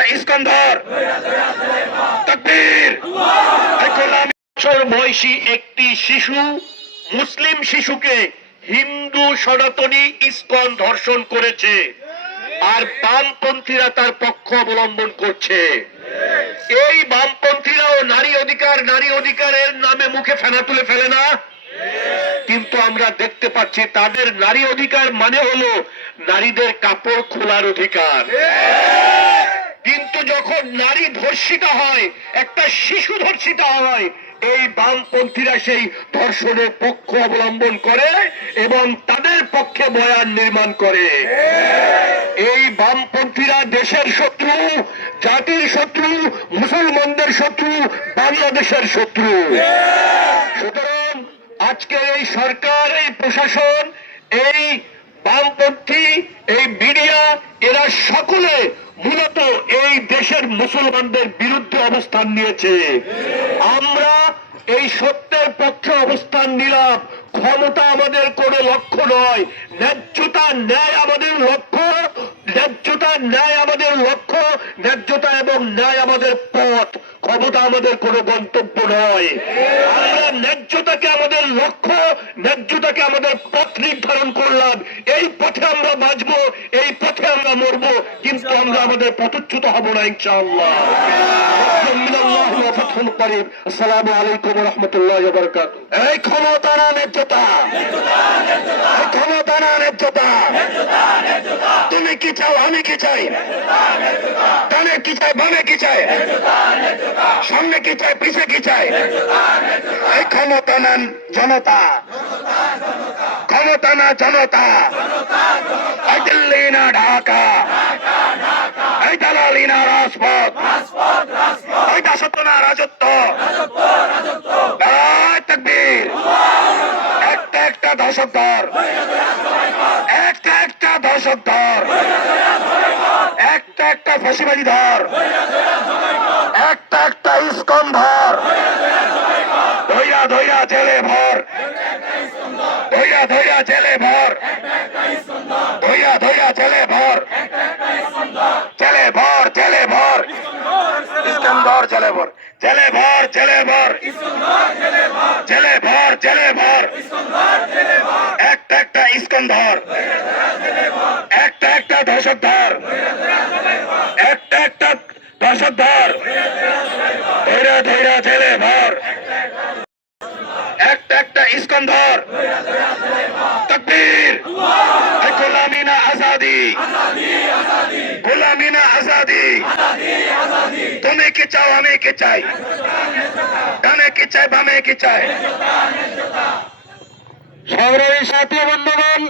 একটা ইস্কন্দর। বছর বয়সী একটি শিশু, মুসলিম শিশুকে হিন্দু সনাতনী ইস্কন ধর্ষণ করেছে আর বামপন্থীরা তার পক্ষ অবলম্বন করছে। এই বামপন্থীরাও নারী অধিকার, নারী অধিকারের নামে মুখে ফেনা তুলে ফেলে না? কিন্তু আমরা দেখতে পাচ্ছি তাদের নারী অধিকার মানে হলো নারীদের কাপড় খোলার অধিকার। কিন্তু যখন নারী ধর্ষিতা হয়, একটা শিশু ধর্ষিতা হয়, এই বামপন্থীরা সেই ধর্ষণের পক্ষ অবলম্বন করে এবং তাদের পক্ষে বয়ান নির্মাণ করে। এই বামপন্থীরা দেশের শত্রু, জাতির শত্রু, মুসলমানদের শত্রু, বাংলাদেশের শত্রু। সুতরাং আজকের এই সরকার, এই প্রশাসন, এই বামপন্থী, এই মিডিয়া, এরা সকলে মূলত এই দেশের মুসলমানদের বিরুদ্ধে অবস্থান নিয়েছে। আমরা এই সত্যের পক্ষে অবস্থান নিলাম। ক্ষমতা আমাদের কোনো লক্ষ্য নয়। ন্যায্যতা ন্যায় আমাদের লক্ষ্য। ন্যায্যতা ন্যায় আমাদের লক্ষ্য ন্যায় আমাদের পথ, ক্ষমতা আমাদের কোনো গন্তব্য নয়। আমরা ন্যায্যতাকে আমাদের লক্ষ্য, ন্যায্যতাকে আমাদের পথ নির্ধারণ করলাম। এই পথে আমরা বাঁচবো, এই পথে আমরা মরবো, কিন্তু আমরা আমাদের পথচ্যুত হব না, ইনশাআল্লাহ। আসসালামু আলাইকুম রহমতুল্লাহ এই ক্ষমতা না ন্যায্যতা। ক্ষমতা না ন্যায্যতা। তুমি কি চাও আমি কি চাই? ডানে কি চাই, বামে কি চাই? সামনে কি চাই, পিছে কি চাই? এই ক্ষমতা না জনতা। ক্ষমতা না জনতা। এই দিল্লি না ঢাকা। এই দালালি না রাজপথ। এই দাসত্ব না রাজত্ব। একটা একটা দশকধর একটা একটা দশকধর একটা একটা ফাঁসিবাদী ধর। একটা একটা ইস্কন ধর। ধৈরা ধৈরা জেলে ভর। ধৈরা ধৈরা জেলে ভর। ধৈরা ধৈরা জেলে ভর। জেলে ভর জেলে ভর। ইস্কন্দর জেলে ভর। জেলে ভর জেলে ভর। জেলে ভর জেলে ভর। একটা একটা ইস্কন্দর একটা একটা দশকধর। একটা একটা দশকধর। ধৈরা ধৈরা জেলে ভর একটা একটা ইস্কন্দর তকবীর। এই গোলামি না আজাদি। গোলামি না আজাদি। তুমি কি চাও, আমি কি চাই? ডানে কি চাই, বামে কি চাই? সংগ্রামী সাথী বন্ধুগণ